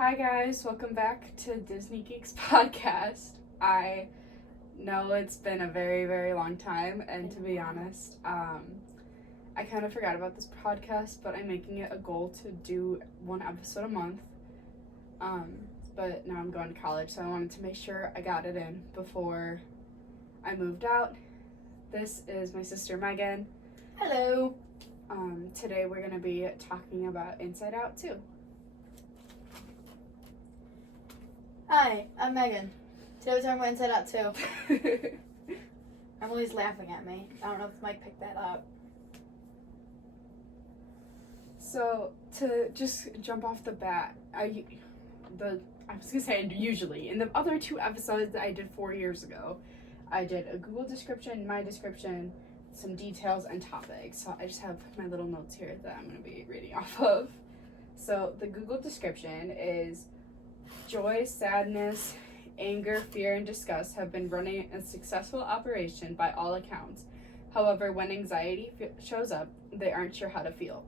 Hi guys, welcome back to Disney Geeks Podcast. I know it's been a very, very long time, and to be honest, I kind of forgot about this podcast, but I'm making it a goal to do one episode a month. But now I'm going to college, so I wanted to make sure I got it in before I moved out. This is my sister Megan. Hello. Today we're going to be talking about Inside Out 2. Hi, I'm Megan. Today we're talking about Inside Out 2. Emily's laughing at me. I don't know if Mike picked that up. So, to just jump off the bat, I was gonna say usually, in the other two episodes that I did 4 years ago, I did a Google description, my description, some details, and topics. So I just have my little notes here that I'm gonna be reading off of. So the Google description is: joy, sadness, anger, fear, and disgust have been running a successful operation by all accounts. However, when anxiety shows up, they aren't sure how to feel.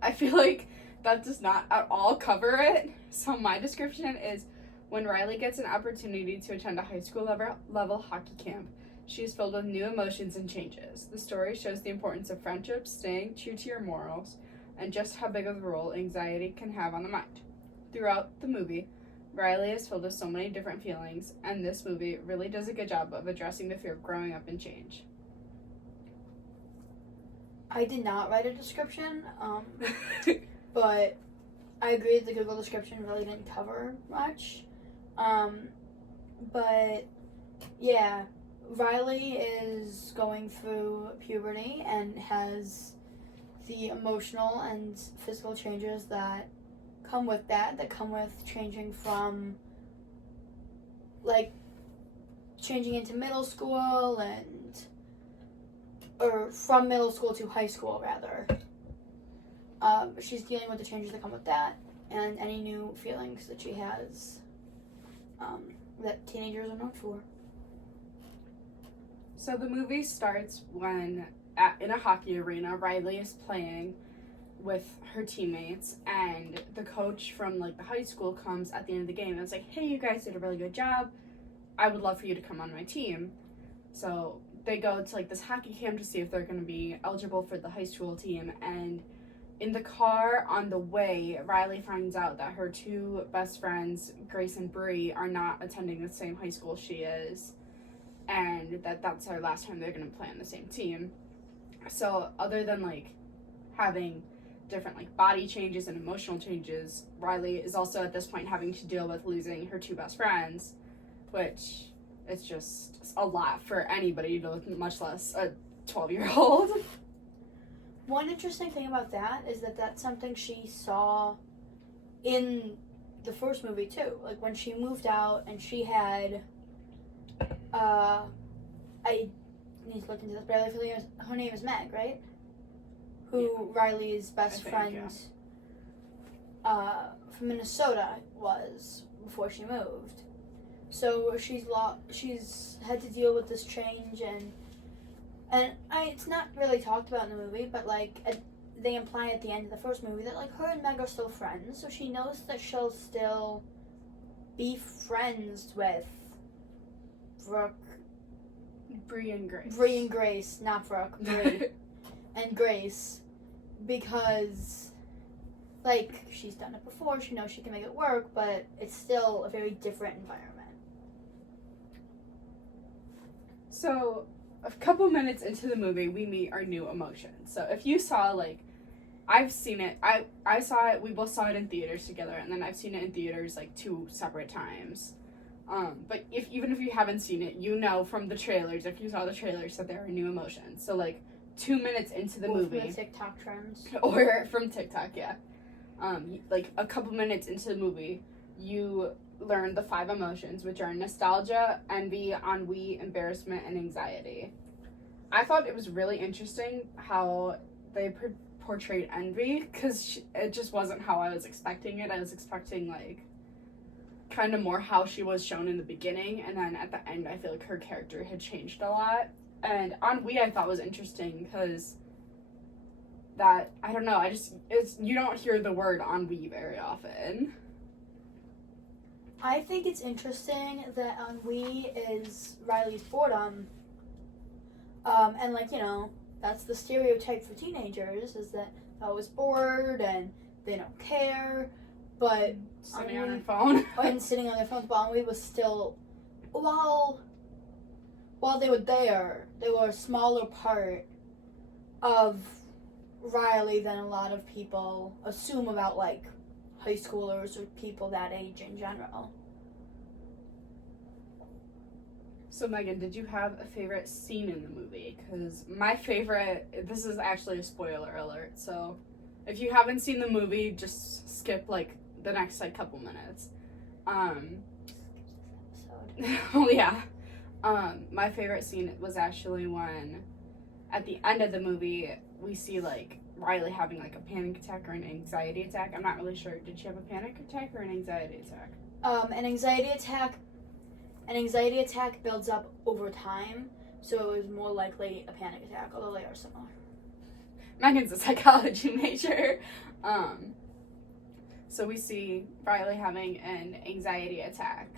I feel like that does not at all cover it. So my description is: when Riley gets an opportunity to attend a high school level hockey camp, she is filled with new emotions and changes. The story shows the importance of friendship, staying true to your morals, and just how big of a role anxiety can have on the mind. Throughout the movie, Riley is filled with so many different feelings, and this movie really does a good job of addressing the fear of growing up and change. I did not write a description, but I agree that the Google description really didn't cover much. But yeah, Riley is going through puberty and has the emotional and physical changes that come with that come with changing from, changing into middle school or from middle school to high school, rather. She's dealing with the changes that come with that and any new feelings that she has that teenagers are known for. So the movie starts when, in a hockey arena, Riley is playing with her teammates, and the coach from the high school comes at the end of the game and it's like, hey, you guys did a really good job. I would love for you to come on my team. So they go to this hockey camp to see if they're going to be eligible for the high school team, and in the car on the way, Riley finds out that her two best friends, Grace and Bree, are not attending the same high school she is, and that's their last time they're going to play on the same team. So other than having different body changes and emotional changes, Riley is also at this point having to deal with losing her two best friends, which is just a lot for anybody to, much less a 12-year-old. One interesting thing about that is that that's something she saw in the first movie too. When she moved out and she had, I need to look into this, but I feel her name is Meg, right? Who Riley's best friend from Minnesota was before she moved. So she's had to deal with this change, and it's not really talked about in the movie, but they imply at the end of the first movie that her and Meg are still friends, so she knows that she'll still be friends with Bree and Grace, not Brooke, Bree and Grace, because she's done it before, she knows she can make it work, but it's still a very different environment. So a couple minutes into the movie, we meet our new emotions. So if you saw, I've seen it, I saw it, we both saw it in theaters together, and then I've seen it in theaters, 2 separate times. But even if you haven't seen it, you know from the trailers, if you saw the trailers, that there are new emotions. So, 2 minutes into the movie. From the TikTok trends. Or from TikTok, yeah. A couple minutes into the movie, you learn the 5 emotions, which are nostalgia, envy, ennui, embarrassment, and anxiety. I thought it was really interesting how they portrayed envy, because it just wasn't how I was expecting it. I was expecting, kind of more how she was shown in the beginning, and then at the end, I feel like her character had changed a lot. And ennui I thought was interesting, because that, I don't know, you don't hear the word ennui very often. I think it's interesting that ennui is Riley's boredom. And, like, you know, that's the stereotype for teenagers, is that they're always bored and they don't care. But sitting on her phone. And sitting on their phones, but ennui was still, while they were there, they were a smaller part of Riley than a lot of people assume about, like, high schoolers or people that age in general. So, Megan, did you have a favorite scene in the movie? Because my favorite, this is actually a spoiler alert, so if you haven't seen the movie, just skip, like, the next, like, couple minutes. Well, yeah. My favorite scene was actually when, at the end of the movie, we see, like, Riley having, like, a panic attack or an anxiety attack. I'm not really sure. Did she have a panic attack or an anxiety attack? An anxiety attack builds up over time, so it was more likely a panic attack, although they are similar. Megan's a psychology major. So we see Riley having an anxiety attack.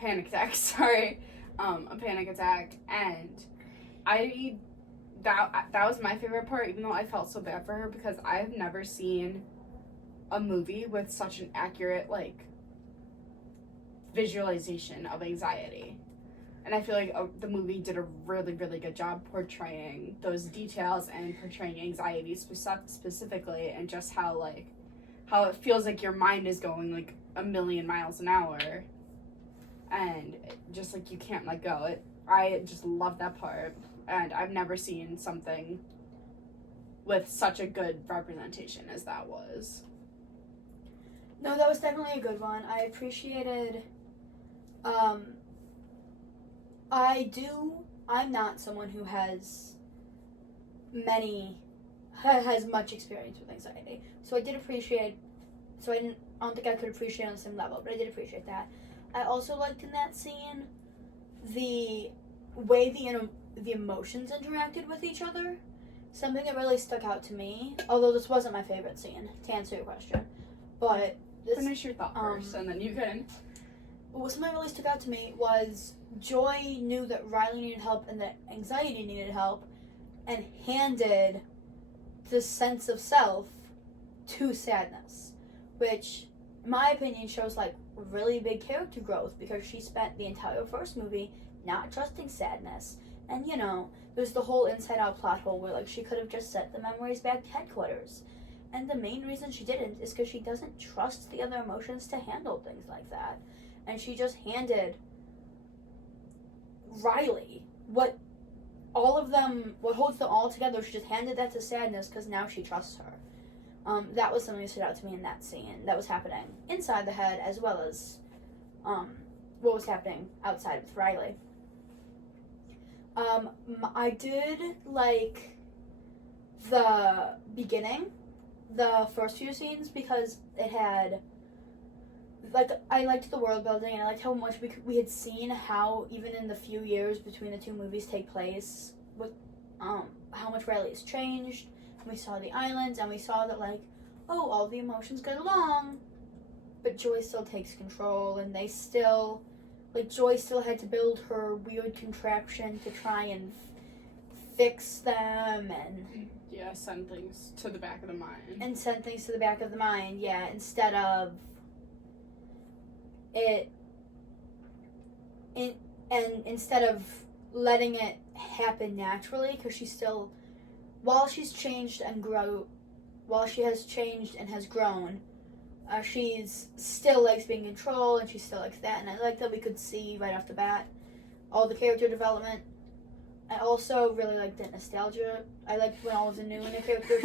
Panic attack, sorry. A panic attack, and that was my favorite part, even though I felt so bad for her, because I've never seen a movie with such an accurate, like, visualization of anxiety. And I feel like the movie did a really, really good job portraying those details and portraying anxiety specifically, and just how it feels like your mind is going, like, a million miles an hour, and just, like, you can't let go. I just love that part, and I've never seen something with such a good representation as that was. No, that was definitely a good one. I appreciated, I'm not someone who has much experience with anxiety. So I don't think I could appreciate it on the same level, but I did appreciate that. I also liked in that scene the way the emotions interacted with each other. Something that really stuck out to me, although this wasn't my favorite scene, to answer your question. But finish your thought first, and then you can. Something that really stuck out to me was Joy knew that Riley needed help and that anxiety needed help, and handed the sense of self to Sadness, which, in my opinion, shows, like, really big character growth, because she spent the entire first movie not trusting Sadness. And, you know, there's the whole Inside Out plot hole where, like, she could have just sent the memories back to headquarters. And the main reason she didn't is because she doesn't trust the other emotions to handle things like that. And she just handed Riley what holds them all together. She just handed that to Sadness because now she trusts her. That was something that stood out to me in that scene that was happening inside the head, as well as what was happening outside with Riley. I did like the beginning, the first few scenes, because it had, like, I liked the world building, and I liked how much we had seen how, even in the few years between the two movies take place, with how much Riley has changed. And we saw the islands, and we saw that, like, oh, all the emotions get along, but Joy still takes control, and they still, like, Joy still had to build her weird contraption to try and fix them, and yeah, send things to the back of the mind. Yeah, instead of instead of letting it happen naturally, because she's still, while she has changed and has grown, she's still likes being in control, and she still likes that, and I like that we could see right off the bat all the character development. I also really liked the nostalgia. I liked when all of the new characters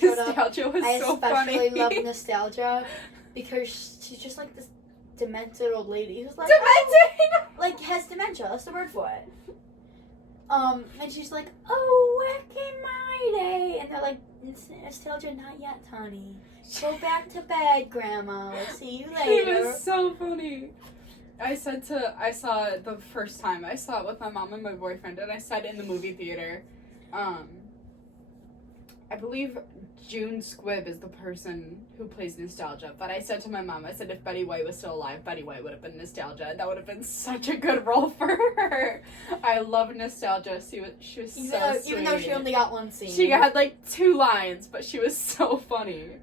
showed up. Nostalgia was so funny. I especially love nostalgia because she's just like this demented old lady who's like has dementia. That's the word for it. And she's like, oh, back in my day, and they're like, nostalgia, not yet, honey. Go back to bed, Grandma. See you later. It was so funny. I saw it the first time. I saw it with my mom and my boyfriend, and I said in the movie theater, I believe June Squibb is the person who plays Nostalgia. But I said to my mom, I said if Betty White was still alive, Betty White would have been Nostalgia. That would have been such a good role for her. I love Nostalgia. She was so sweet. Even though she only got one scene. She had like 2 lines, but she was so funny.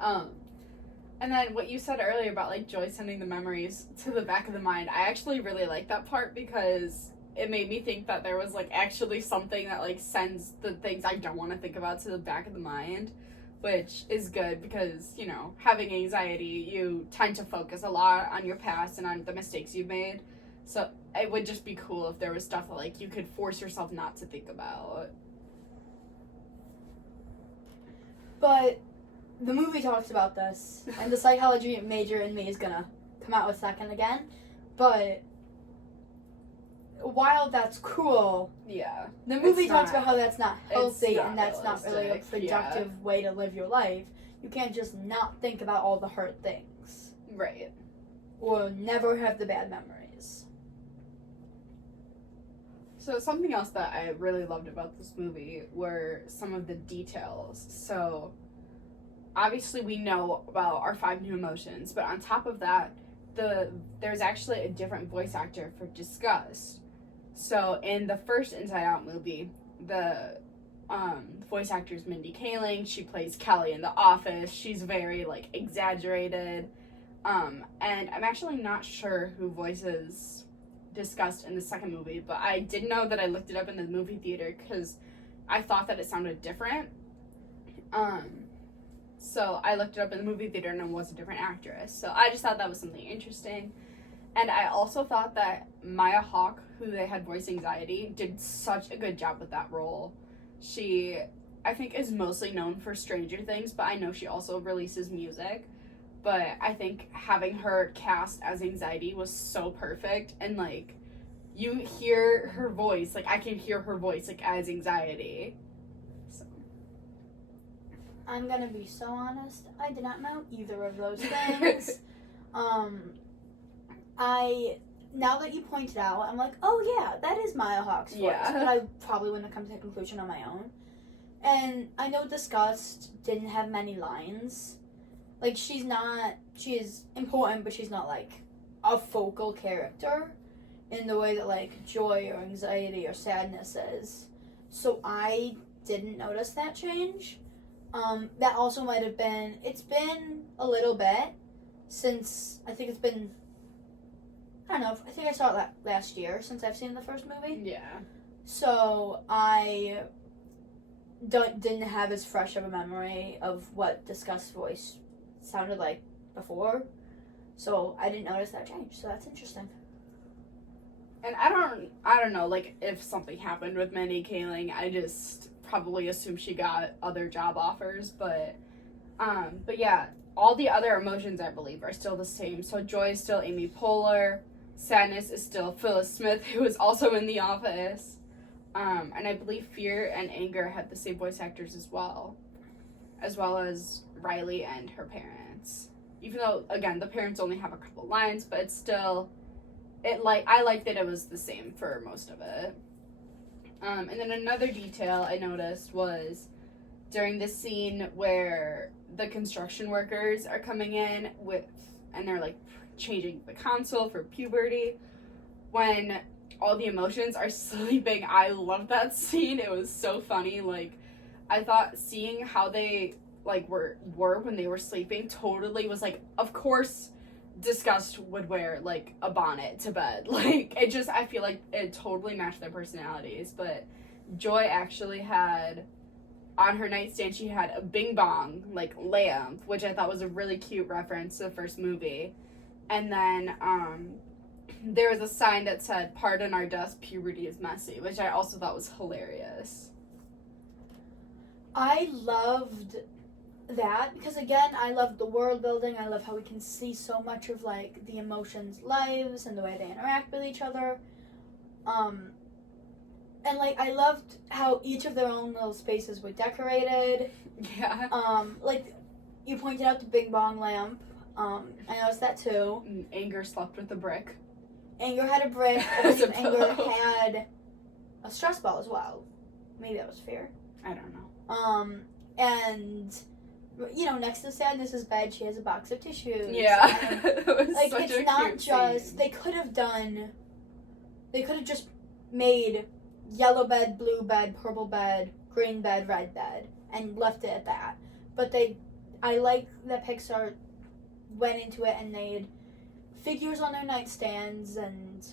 And then what you said earlier about like Joy sending the memories to the back of the mind, I actually really like that part because it made me think that there was like actually something that like sends the things I don't want to think about to the back of the mind, which is good because, you know, having anxiety, you tend to focus a lot on your past and on the mistakes you've made. So it would just be cool if there was stuff that like you could force yourself not to think about. But the movie talks about this, and the psychology major in me is gonna come out a second again. But while that's cool, yeah, the movie talks about how that's not healthy and that's not really a realistic, productive way to live your life. You can't just not think about all the hurt things. Right. Or never have the bad memories. So something else that I really loved about this movie were some of the details. So obviously we know about our 5 new emotions, but on top of that, there's actually a different voice actor for Disgust. So in the first Inside Out movie, the voice actor is Mindy Kaling. She plays Kelly in The Office. She's very like exaggerated. And I'm actually not sure who voices Disgust in the second movie, but I did know that I looked it up in the movie theater because I thought that it sounded different. So I looked it up in the movie theater and it was a different actress. So I just thought that was something interesting. And I also thought that Maya Hawke, who they had voice anxiety, did such a good job with that role. She, I think, is mostly known for Stranger Things, but I know she also releases music. But I think having her cast as anxiety was so perfect. And, like, you hear her voice. Like, I can hear her voice, like, as anxiety. So. I'm gonna be so honest. I did not know either of those things. Now that you pointed out, I'm like, oh yeah, that is Maya Hawke's voice. Yeah. But I probably wouldn't have come to that conclusion on my own. And I know Disgust didn't have many lines. Like, she is important, but she's not, like, a focal character in the way that, like, joy or anxiety or sadness is. So I didn't notice that change. That also might have been, it's been a little bit since, I think it's been, I don't know, I think I saw it last year since I've seen the first movie. Yeah. So I didn't have as fresh of a memory of what Disgust's voice sounded like before. So I didn't notice that change. So that's interesting. And I don't know, like, if something happened with Mindy Kaling, I just probably assume she got other job offers, but yeah, all the other emotions, I believe, are still the same. So joy is still Amy Poehler, sadness is still Phyllis Smith, who is also in The Office, and I believe fear and anger had the same voice actors as well as Riley and her parents. Even though, again, the parents only have a couple lines, but it's still, I liked that it was the same for most of it. And then another detail I noticed was during the scene where the construction workers are coming in and they're like changing the console for puberty, when all the emotions are sleeping. I love that scene. It was so funny. Like, I thought seeing how they like were when they were sleeping totally was like, of course Disgust would wear like a bonnet to bed. Like, it just, I feel like it totally matched their personalities. But Joy actually had on her nightstand, she had a bing bong like lamp, which I thought was a really cute reference to the first movie. And then there was a sign that said, "Pardon our dust, puberty is messy," which I also thought was hilarious. I loved that because, again, I love the world building. I love how we can see so much of like the emotions' lives and the way they interact with each other. And like I loved how each of their own little spaces were decorated. Yeah. Like you pointed out the bing bong lamp. I noticed that too. Anger slept with a brick. Anger had a brick. I believe Anger had a stress ball as well. Maybe that was fair. I don't know. And you know, next to Sadness's bed, she has a box of tissues. Yeah. It was like, such it's not just scene. They could have just made yellow bed, blue bed, purple bed, green bed, red bed, and left it at that. But I like that Pixar went into it and made figures on their nightstands and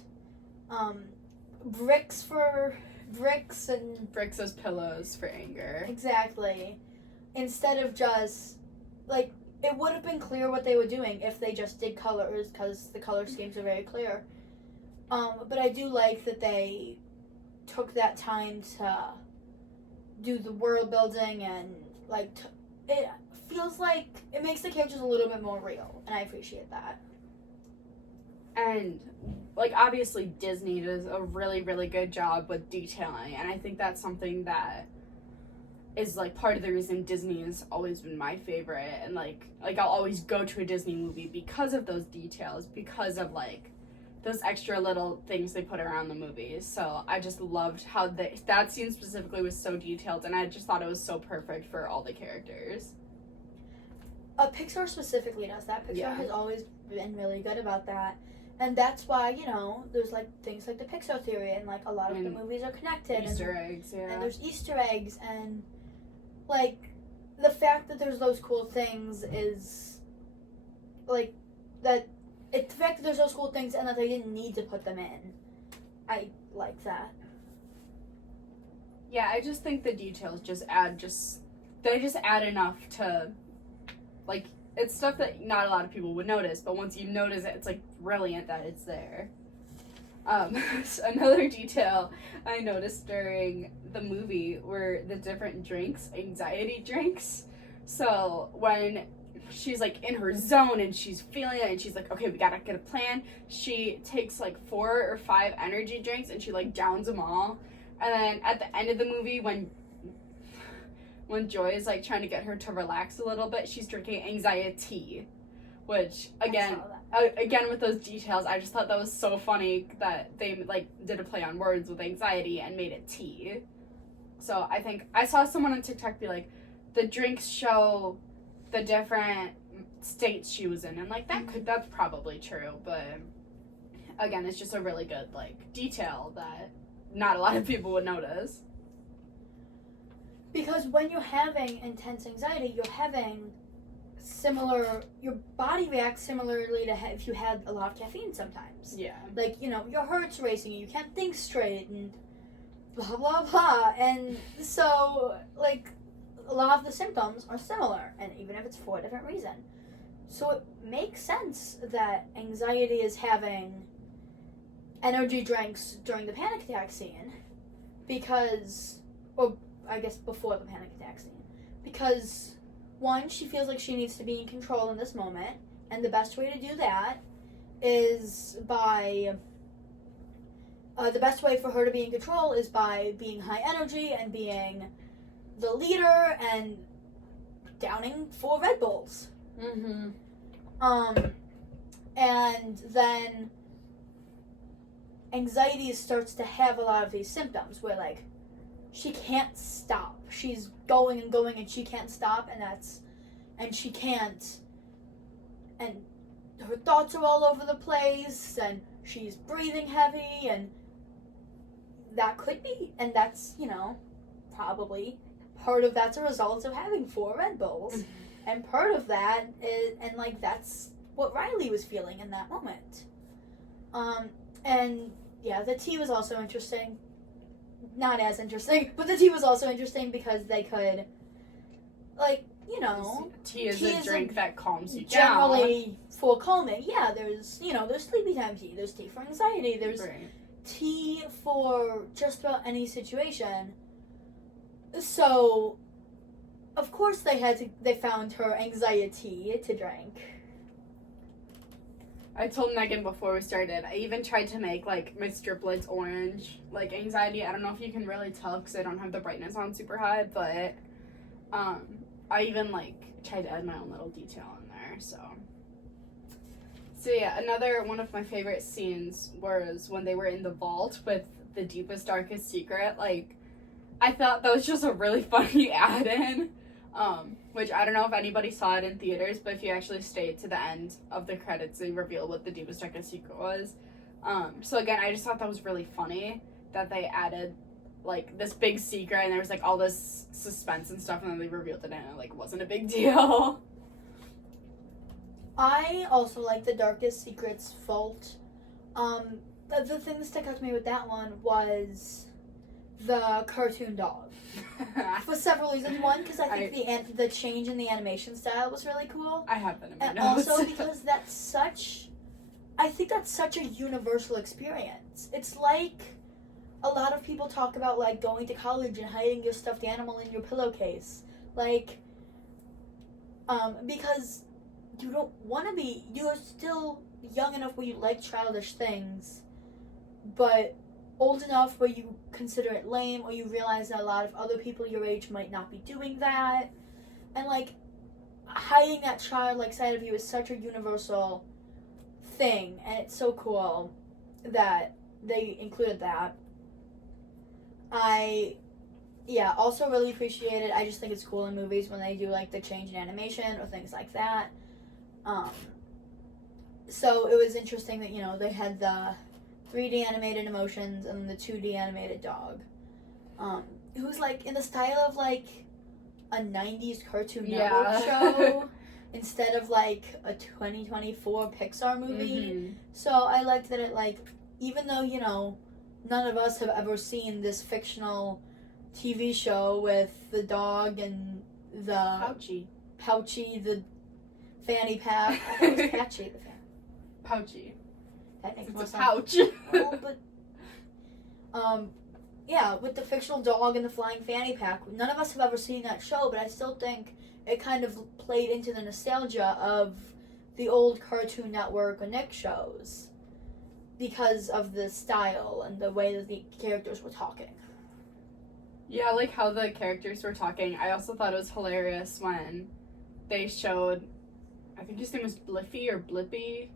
bricks as pillows for anger. Exactly. Instead of just, like, it would have been clear what they were doing if they just did colors, because the color schemes are very clear. But I do like that they took that time to do the world building and, like, it feels like it makes the characters a little bit more real, and I appreciate that. And, like, obviously Disney does a really, really good job with detailing, and I think that's something that is, like, part of the reason Disney has always been my favorite, and, like I'll always go to a Disney movie because of those details, because of, like, those extra little things they put around the movies. So I just loved how that scene specifically was so detailed, and I just thought it was so perfect for all the characters. Pixar specifically does that. Pixar has always been really good about that. And that's why, you know, there's, like, things like the Pixar theory, and, like, a lot of the movies are connected. Easter eggs, yeah. And there's Easter eggs, and, like, the fact that there's those cool things is, like, the fact that there's those cool things and that they didn't need to put them in, I like that. Yeah, I just think the details they just add enough to, like, it's stuff that not a lot of people would notice, but once you notice it, it's, like, brilliant that it's there. Another detail I noticed during the movie were the different drinks, anxiety drinks. So when she's, like, in her zone and she's feeling it and she's like, okay, we gotta get a plan, she takes, like, 4 or 5 energy drinks and she, like, downs them all. And then at the end of the movie, when Joy is, like, trying to get her to relax a little bit, she's drinking anxiety, which, again with those details, I just thought that was so funny that they, like, did a play on words with anxiety and made it tea. So I think I saw someone on TikTok be like, the drinks show the different states she was in, and, like, that's probably true, but again, it's just a really good, like, detail that not a lot of people would notice. Because when you're having intense anxiety, your body reacts similarly to if you had a lot of caffeine sometimes. Yeah. Like, you know, your heart's racing and you can't think straight and blah, blah, blah. And so, like, a lot of the symptoms are similar, and even if it's for a different reason. So it makes sense that anxiety is having energy drinks during the panic attack scene because, or I guess before the panic attack scene, because one, she feels like she needs to be in control in this moment, and the best way to do that is by the best way for her to be in control is by being high energy and being the leader and downing 4 Red Bulls. Mm-hmm. And then anxiety starts to have a lot of these symptoms where, like, she can't stop. She's going and going and she can't stop, and she can't, and her thoughts are all over the place, and she's breathing heavy, and that could be, and that's, you know, probably part of that's a result of having 4 Red Bulls. And part of that is, and, like, that's what Riley was feeling in that moment. And, yeah, the tea was also interesting. Not as interesting, but the tea was also interesting because they could, like, you know... Tea is a drink that calms you down. Generally, down. for calming, yeah, there's sleepy time tea, there's tea for anxiety, there's tea for just about any situation. So, of course they found her anxiety to drink. I told Megan before we started, I even tried to make, like, my striplets orange, like, anxiety. I don't know if you can really tell because I don't have the brightness on super high, but I even, like, tried to add my own little detail in there, so yeah, another one of my favorite scenes was when they were in the vault with the deepest, darkest secret. Like, I thought that was just a really funny add-in, which I don't know if anybody saw it in theaters, but if you actually stayed to the end of the credits, they reveal what the deepest, darkest secret was. So again, I just thought that was really funny that they added, like, this big secret, and there was, like, all this suspense and stuff, and then they revealed it, and it, like, wasn't a big deal. I also like the Darkest Secrets Vault. The thing that stuck out to me with that one was the cartoon dog. For several reasons. One, because I think the change in the animation style was really cool. I have that in my and notes. Also because I think that's such a universal experience. It's like a lot of people talk about, like, going to college and hiding your stuffed animal in your pillowcase. Like, because you don't want to be, you're still young enough where you like childish things, but old enough where you consider it lame, or you realize that a lot of other people your age might not be doing that. And, like, hiding that childlike side of you is such a universal thing, and it's so cool that they included that. I also really appreciate it. I just think it's cool in movies when they do, like, the change in animation or things like that. So it was interesting that, you know, they had the 3D animated emotions and the 2D animated dog. It was, like, in the style of, like, a 90s Cartoon Network show instead of, like, a 2024 Pixar movie. Mm-hmm. So I liked that it, like, even though, you know, none of us have ever seen this fictional TV show with the dog and the Pouchy, the fanny pack. I thought it was Patchy, the fanny. Pouchy. That makes It's a sense. pouch. Oh, but yeah, with the fictional dog and the flying fanny pack, none of us have ever seen that show, but I still think it kind of played into the nostalgia of the old Cartoon Network or Nick shows because of the style and the way that the characters were talking. Yeah, I like how the characters were talking. I also thought it was hilarious when they showed, I think his name was Bliffy or Blippy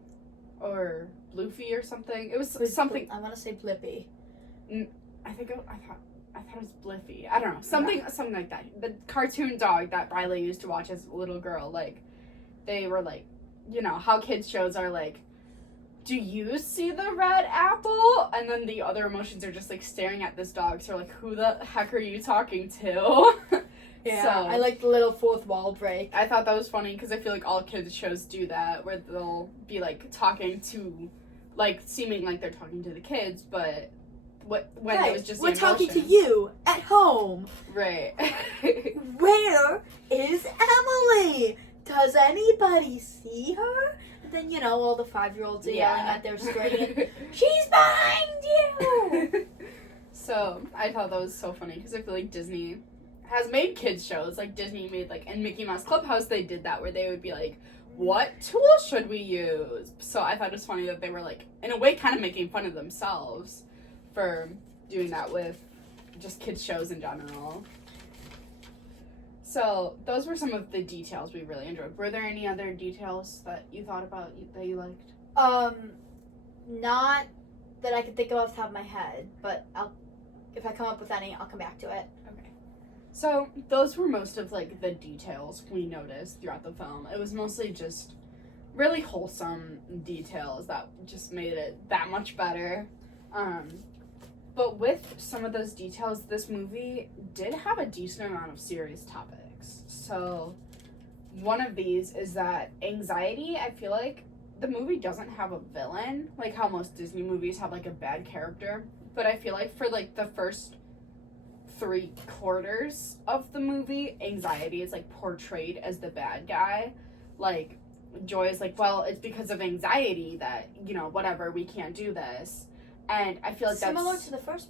or Bloofy or something. It was something. I want to say Blippy. I thought it was Bliffy. I don't know. Something like that. The cartoon dog that Riley used to watch as a little girl. Like, they were like, you know, how kids shows are like, do you see the red apple? And then the other emotions are just like staring at this dog. So like, who the heck are you talking to? Yeah, so, I like the little fourth wall break. I thought that was funny because I feel like all kids shows do that, where they'll be like talking to, like, seeming like they're talking to the kids, but when it was just we're the talking to emotions. you at home. Right. Where is Emily? Does anybody see her? And then, you know, all the 5-year-olds are yelling at their screen, she's behind you! So, I thought that was so funny because I feel like Disney has made kids shows. Like, Disney made, like, in Mickey Mouse Clubhouse, they did that where they would be like, what tool should we use? So I thought it was funny that they were, like, in a way kind of making fun of themselves for doing that with just kids shows in general. So those were some of the details we really enjoyed. Were there any other details that you thought about that you liked? Not that I could think of off the top of my head, but if I come up with any, I'll come back to it. Okay. So those were most of, like, the details we noticed throughout the film. It was mostly just really wholesome details that just made it that much better. But with some of those details, this movie did have a decent amount of serious topics. So one of these is that anxiety, I feel like the movie doesn't have a villain, like how most Disney movies have, like, a bad character. But I feel like for, like, the first 3/4 of the movie, anxiety is, like, portrayed as the bad guy. Like, Joy is like, well, it's because of anxiety that, you know, whatever, we can't do this. And I feel like Similar to the first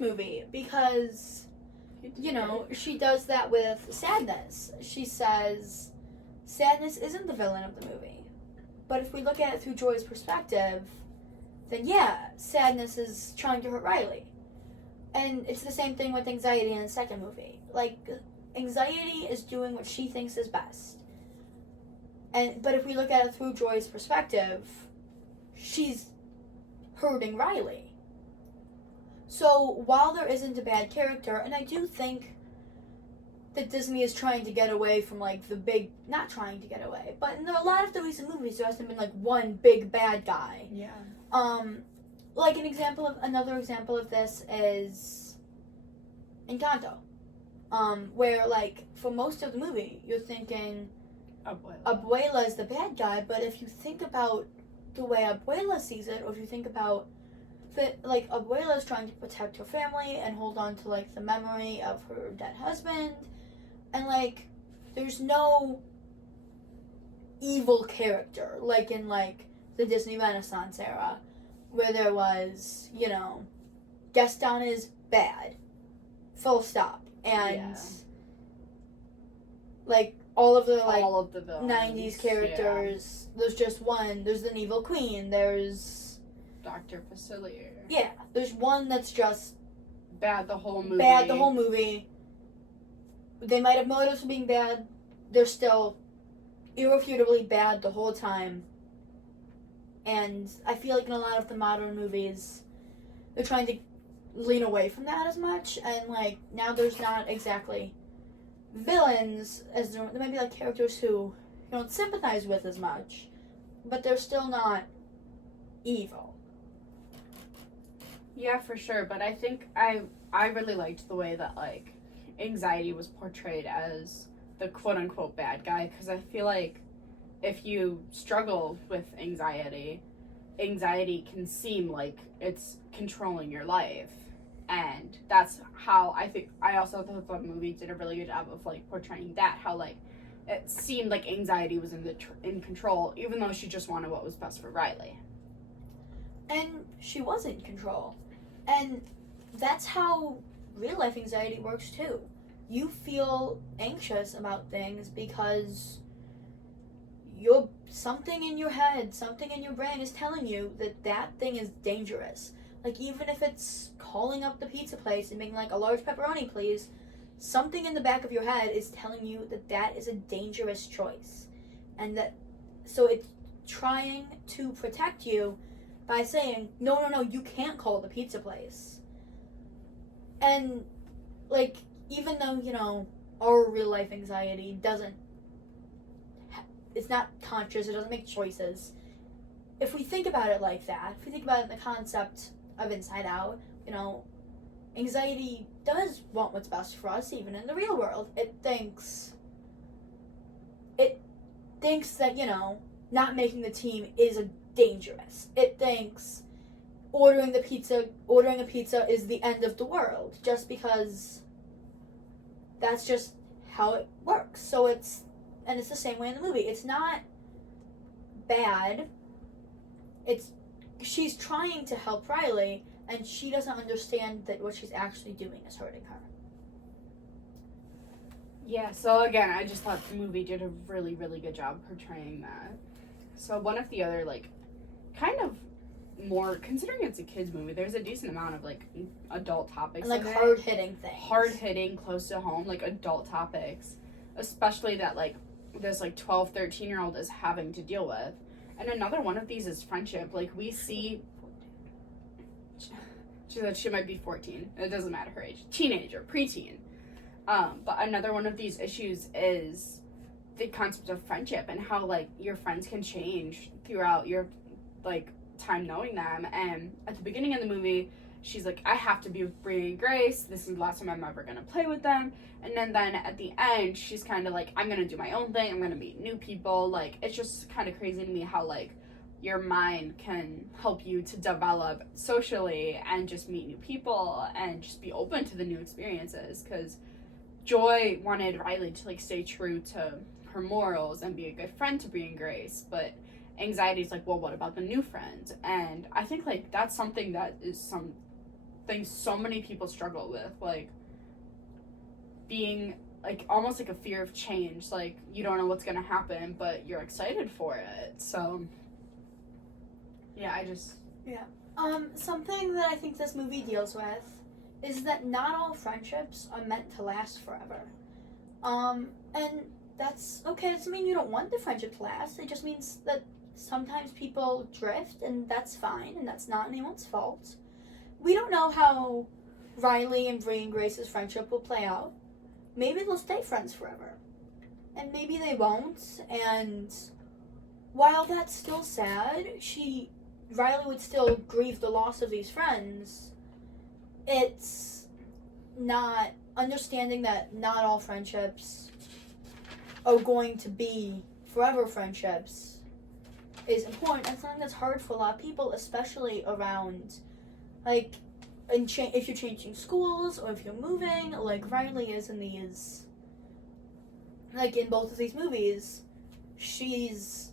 movie, because, you know, she does that with sadness. She says, sadness isn't the villain of the movie. But if we look at it through Joy's perspective, then yeah, sadness is trying to hurt Riley. And it's the same thing with anxiety in the second movie. Like, anxiety is doing what she thinks is best. But if we look at it through Joy's perspective, she's hurting Riley. So while there isn't a bad character, and I do think that Disney is trying to get away from like the big, not trying to get away, but in a lot of the recent movies there hasn't been like one big bad guy. Yeah. Like another example of this is Encanto, where like for most of the movie you're thinking Abuela is the bad guy, but if you think about the way Abuela sees it, or if you think about that, like Abuela is trying to protect her family and hold on to like the memory of her dead husband, and like there's no evil character like in like the Disney Renaissance era, where there was, you know, Gaston is bad, full stop, and like all of the villains, 90s characters. There's just one. There's an evil queen. There's Dr. Facilier. Yeah, there's one that's just bad the whole movie. Bad the whole movie. They might have motives for being bad. They're still irrefutably bad the whole time. And I feel like in a lot of the modern movies, they're trying to lean away from that as much. And like now there's not exactly villains, as there might be like characters who you don't sympathize with as much, but they're still not evil. Yeah, for sure. But I think I really liked the way that like Anxiety was portrayed as the quote unquote bad guy, because I feel like if you struggle with anxiety can seem like it's controlling your life. And that's how I also thought the movie did a really good job of like portraying that, how like it seemed like Anxiety was in control, even though she just wanted what was best for Riley. And she was in control. And that's how real life anxiety works too. You feel anxious about things because something in your head, something in your brain is telling you that thing is dangerous. Like, even if it's calling up the pizza place and being like, a large pepperoni, please, something in the back of your head is telling you that is a dangerous choice. And so it's trying to protect you by saying, no, you can't call the pizza place. And, like, even though, you know, our real life anxiety it's not conscious, it doesn't make choices. If we think about it like that, if we think about it in the concept of Inside Out, you know, anxiety does want what's best for us, even in the real world. It thinks that, you know, not making the team is dangerous. It thinks ordering a pizza is the end of the world, just because that's just how it works. So it's the same way in the movie. It's not bad. She's trying to help Riley, and she doesn't understand that what she's actually doing is hurting her. Yeah, so again, I just thought the movie did a really, really good job portraying that. So one of the other, like, kind of more, considering it's a kid's movie, there's a decent amount of, like, adult topics and, like, hard-hitting things. Hard-hitting, close to home, like, adult topics. Especially that, like, this, like, 12, 13-year-old is having to deal with. And another one of these is friendship. Like, we see... She might be 14. It doesn't matter her age. Teenager, preteen. But another one of these issues is the concept of friendship and how, like, your friends can change throughout your, like, time knowing them. And at the beginning of the movie, she's like, I have to be with Brie and Grace. This is the last time I'm ever going to play with them. And then at the end, she's kind of like, I'm going to do my own thing. I'm going to meet new people. Like, it's just kind of crazy to me how, like, your mind can help you to develop socially and just meet new people and just be open to the new experiences. Because Joy wanted Riley to, like, stay true to her morals and be a good friend to Brie and Grace. But Anxiety's like, well, what about the new friend? And I think, like, that's something that is something so many people struggle with. Like, being, like, almost like a fear of change. Like, you don't know what's going to happen, but you're excited for it. So... yeah, something that I think this movie deals with is that not all friendships are meant to last forever. And that's okay. It doesn't mean you don't want the friendship to last. It just means that sometimes people drift, and that's fine, and that's not anyone's fault. we don't know how Riley and Bree and Grace's friendship will play out. Maybe they'll stay friends forever. And maybe they won't. And while that's still sad, Riley would still grieve the loss of these friends. It's not understanding that not all friendships are going to be forever friendships is important. And something that's hard for a lot of people, especially around, like, if you're changing schools or if you're moving, like Riley is in these, like in both of these movies, she's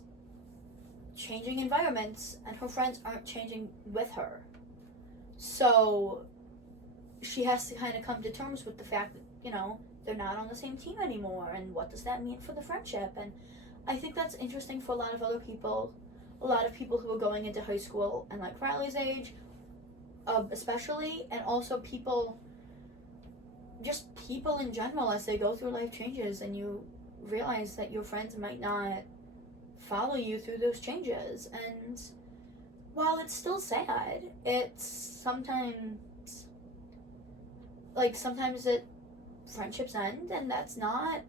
changing environments and her friends aren't changing with her. So she has to kind of come to terms with the fact that, you know, they're not on the same team anymore, and what does that mean for the friendship? And I think that's interesting for a lot of other people, a lot of people who are going into high school and like Riley's age, especially, and also people in general as they go through life changes and you realize that your friends might not follow you through those changes. And while it's still sad, it's sometimes friendships end, and that's not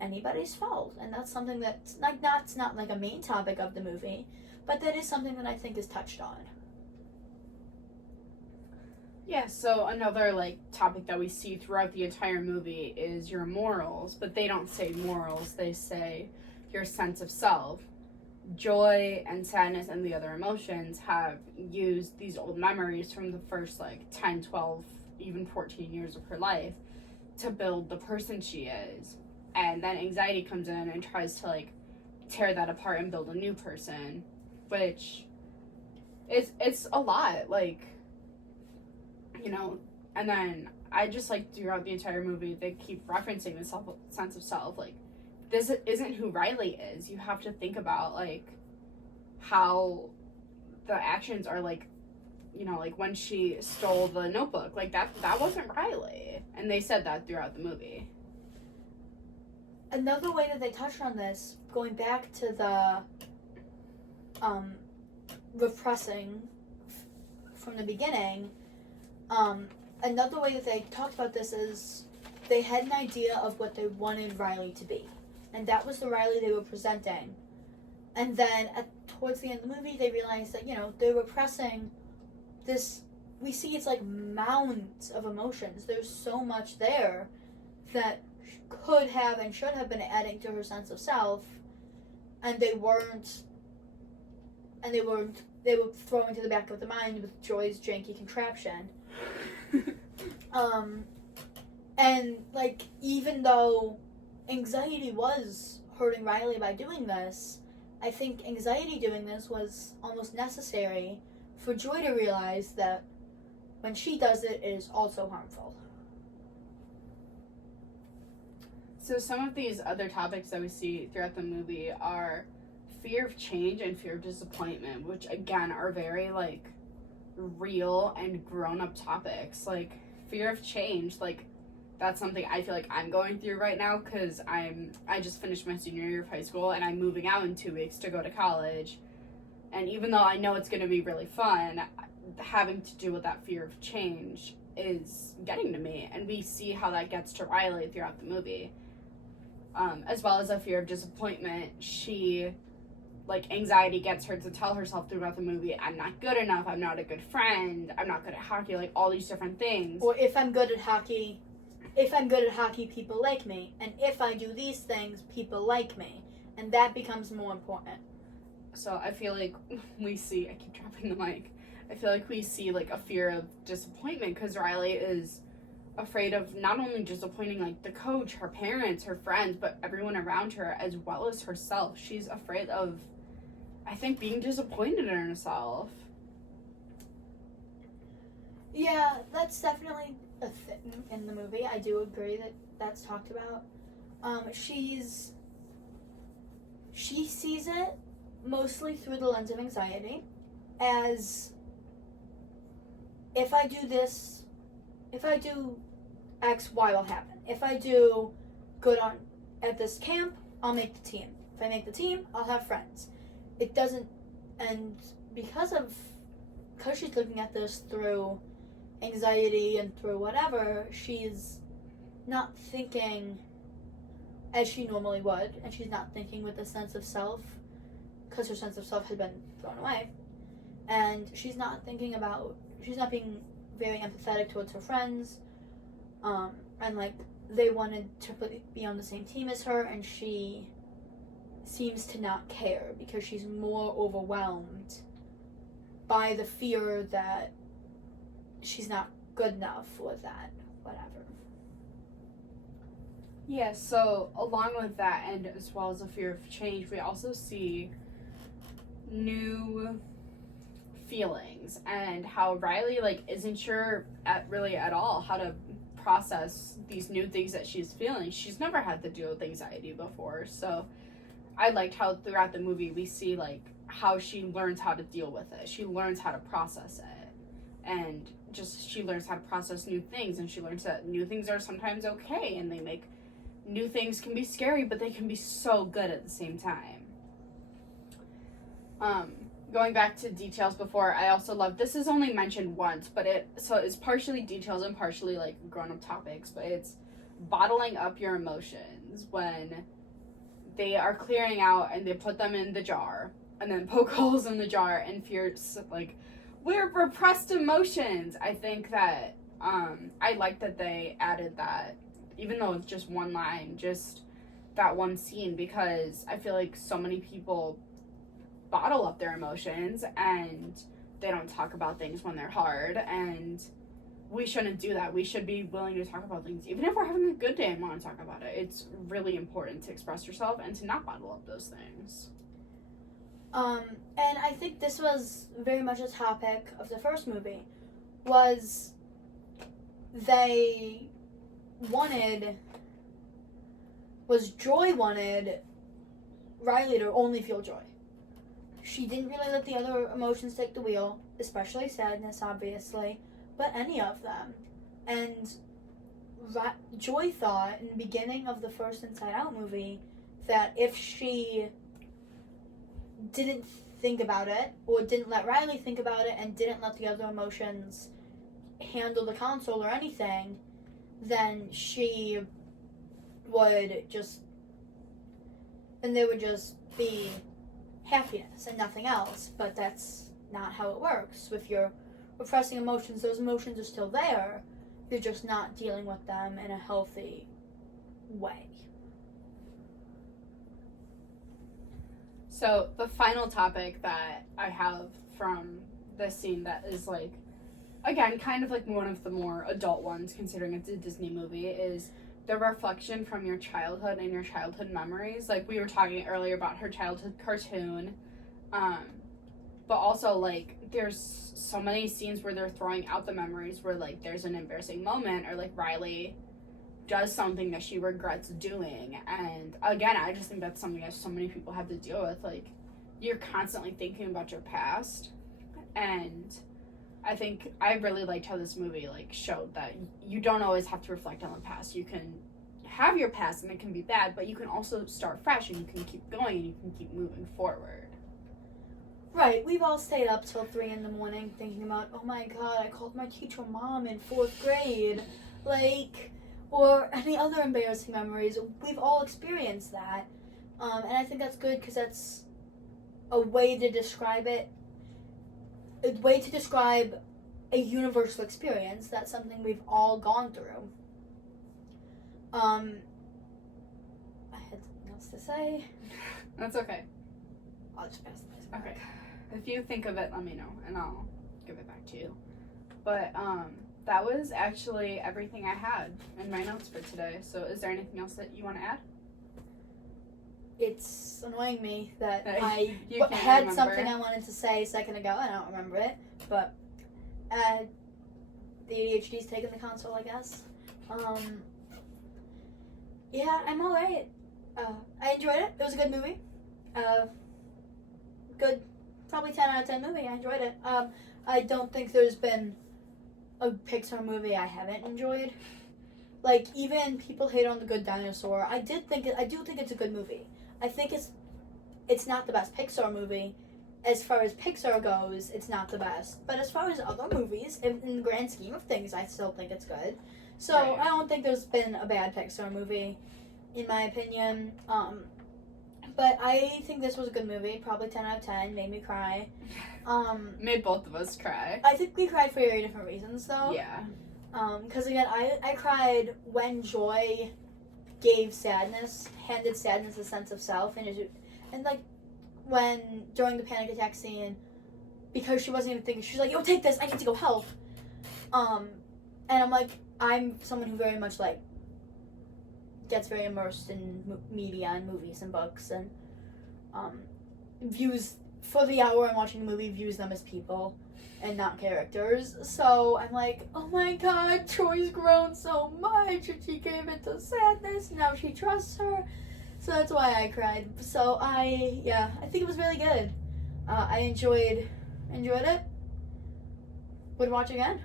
anybody's fault. And that's something that's not like a main topic of the movie, but that is something that I think is touched on. Yeah, so another, like, topic that we see throughout the entire movie is your morals, but they don't say morals, they say your sense of self. Joy and sadness and the other emotions have used these old memories from the first, 10, 12, even 14 years of her life to build the person she is. And then anxiety comes in and tries to, tear that apart and build a new person, which it's a lot, and then I just, throughout the entire movie, they keep referencing the sense of self. This isn't who Riley is. You have to think about, how the actions are, when she stole the notebook. That wasn't Riley. And they said that throughout the movie. Another way that they touched on this, going back to the repressing from the beginning, another way that they talked about this is they had an idea of what they wanted Riley to be. And that was the Riley they were presenting. And then towards the end of the movie, they realized that, they're repressing this. We see it's mounds of emotions. There's so much there that could have and should have been adding to her sense of self. And they weren't. And they were thrown to the back of the mind with Joy's janky contraption. And even though anxiety was hurting Riley by doing this, I think anxiety doing this was almost necessary for Joy to realize that when she does it, it is also harmful. So some of these other topics that we see throughout the movie are fear of change and fear of disappointment, which again are very real and grown-up topics. Fear of change, that's something I feel like I'm going through right now, because I just finished my senior year of high school and I'm moving out in 2 weeks to go to college. And even though I know it's going to be really fun, having to deal with that fear of change is getting to me, and we see how that gets to Riley throughout the movie. As well as a fear of disappointment. She, anxiety gets her to tell herself throughout the movie, I'm not good enough, I'm not a good friend, I'm not good at hockey, all these different things. Or if I'm good at hockey, people like me. And if I do these things, people like me. And that becomes more important. So I feel like we see, I keep dropping the mic, I feel like we see a fear of disappointment, because Riley is afraid of not only disappointing the coach, her parents, her friends, but everyone around her as well as herself. She's afraid of, I think, being disappointed in herself. Yeah, that's definitely a thing in the movie. I do agree that that's talked about. She sees it mostly through the lens of anxiety, as if I do X, Y will happen. If I do good at this camp, I'll make the team. If I make the team, I'll have friends. It doesn't, and because she's looking at this through anxiety and through whatever, she's not thinking as she normally would, and she's not thinking with a sense of self, because her sense of self had been thrown away. And she's not being very empathetic towards her friends, and like they wanted to be on the same team as her, and she seems to not care because she's more overwhelmed by the fear that she's not good enough for that, whatever. Yeah, so along with that, and as well as the fear of change, we also see new feelings and how Riley isn't sure at all how to process these new things that she's feeling. She's never had to deal with anxiety before, so I liked how throughout the movie we see how she learns how to deal with it. She learns how to process it, and just she learns how to process new things, and she learns that new things are sometimes okay, and new things can be scary, but they can be so good at the same time. Going back to details before, I also love, this is only mentioned once, but it's partially details and partially grown-up topics, but it's bottling up your emotions when they are clearing out and they put them in the jar and then poke holes in the jar and fears we're repressed emotions. I think that I like that they added that, even though it's just one line, just that one scene, because I feel like so many people bottle up their emotions and they don't talk about things when they're hard, and we shouldn't do that. We should be willing to talk about things. Even if we're having a good day and want to talk about it, it's really important to express yourself and to not bottle up those things. And I think this was very much a topic of the first movie, was Joy wanted Riley to only feel joy. She didn't really let the other emotions take the wheel, especially sadness, obviously, but any of them. And Joy thought in the beginning of the first Inside Out movie that if she didn't think about it, or didn't let Riley think about it, and didn't let the other emotions handle the console or anything, then there would just be happiness and nothing else. But that's not how it works. If you're repressing emotions, those emotions are still there. You're just not dealing with them in a healthy way. So the final topic that I have from this scene that is again, kind of one of the more adult ones, considering it's a Disney movie, is the reflection from your childhood and your childhood memories. We were talking earlier about her childhood cartoon, but also there's so many scenes where they're throwing out the memories where there's an embarrassing moment, or Riley does something that she regrets doing. And again, I just think that's something that so many people have to deal with. You're constantly thinking about your past, and I think I really liked how this movie showed that you don't always have to reflect on the past. You can have your past and it can be bad, but you can also start fresh and you can keep going and you can keep moving forward. Right, we've all stayed up till 3 a.m. thinking about, oh my god, I called my teacher mom in 4th grade, or any other embarrassing memories. We've all experienced that, and I think that's good because that's a way to describe it. A way to describe a universal experience. That's something we've all gone through. I had something else to say. That's okay. I'll just pass this back. Okay. If you think of it, let me know, and I'll give it back to you. But, that was actually everything I had in my notes for today. So is there anything else that you want to add? It's annoying me that I had had something I wanted to say a second ago and I don't remember it. But the ADHD's taking the console, I guess. Yeah, I'm alright. I enjoyed it. It was a good movie. Good, probably 10 out of 10 movie. I enjoyed it. I don't think there's been a Pixar movie I haven't enjoyed. Even people hate on The Good Dinosaur. I do think it's a good movie. I think it's not the best Pixar movie. as far as Pixar goes, it's not the best. But as far as other movies, in the grand scheme of things, I still think it's good. So Right. I don't think there's been a bad Pixar movie, in my opinion. But I think this was a good movie. Probably 10 out of 10. Made me cry. Made both of us cry. I think we cried for very different reasons, though. Yeah. Because again, I cried when joy handed sadness a sense of self, and like when during the panic attack scene, because she wasn't even thinking, she's like, "Yo, take this. I need to go help." And I'm like, I'm someone who very much like gets very immersed in media and movies and books, and views for the hour I'm watching a movie, views them as people and not characters. So I'm like, oh my god, Troy's grown so much, and she gave into sadness. Now she trusts her. So that's why I cried. So I think it was really good. I enjoyed it. Would watch again.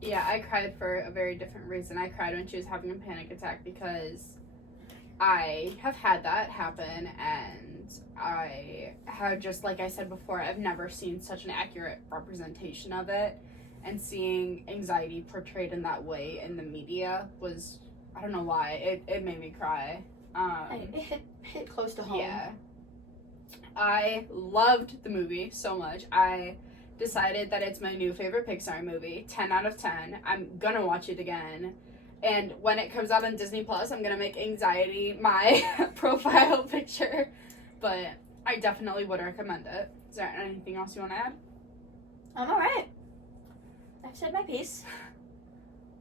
Yeah, I cried for a very different reason. I cried when she was having a panic attack because I have had that happen, and I had, just like I said before, I've never seen such an accurate representation of it, and seeing anxiety portrayed in that way in the media was, I don't know why, it made me cry. It hit close to home. Yeah. I loved the movie so much. I decided that it's my new favorite Pixar movie, 10 out of 10. I'm gonna watch it again. And when it comes out on Disney Plus, I'm gonna make anxiety my profile picture. But I definitely would recommend it. Is there anything else you want to add? I'm alright. I've said my piece.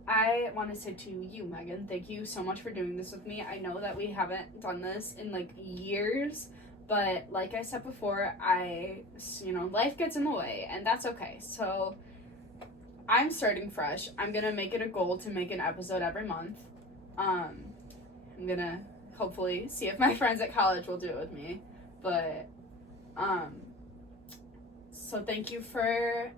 I want to say to you, Megan, thank you so much for doing this with me. I know that we haven't done this in like years, but like I said before, life gets in the way, and that's okay. So I'm starting fresh. I'm gonna make it a goal to make an episode every month. I'm gonna hopefully see if my friends at college will do it with me. But so thank you for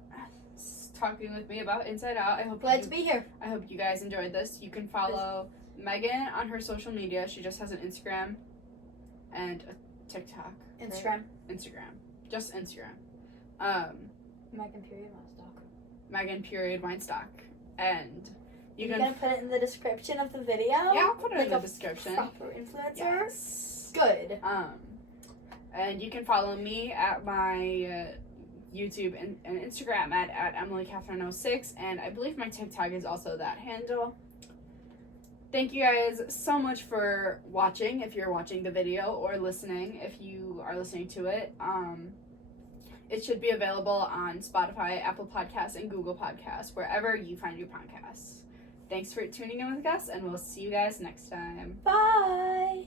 talking with me about Inside Out. Glad to be here. I hope you guys enjoyed this. You can follow Megan on her social media. She just has an Instagram and a TikTok. Instagram. Right? Instagram. Just Instagram. Megan period Weinstock. And You're gonna put it in the description of the video? Yeah, I'll put it like in the a description. Proper influencer? Yes. Good. And you can follow me at my YouTube and Instagram at EmilyCatherine06, and I believe my TikTok is also that handle. Thank you guys so much for watching, if you're watching the video, or listening if you are listening to it. It should be available on Spotify, Apple Podcasts, and Google Podcasts, wherever you find your podcasts. Thanks for tuning in with us, and we'll see you guys next time. Bye!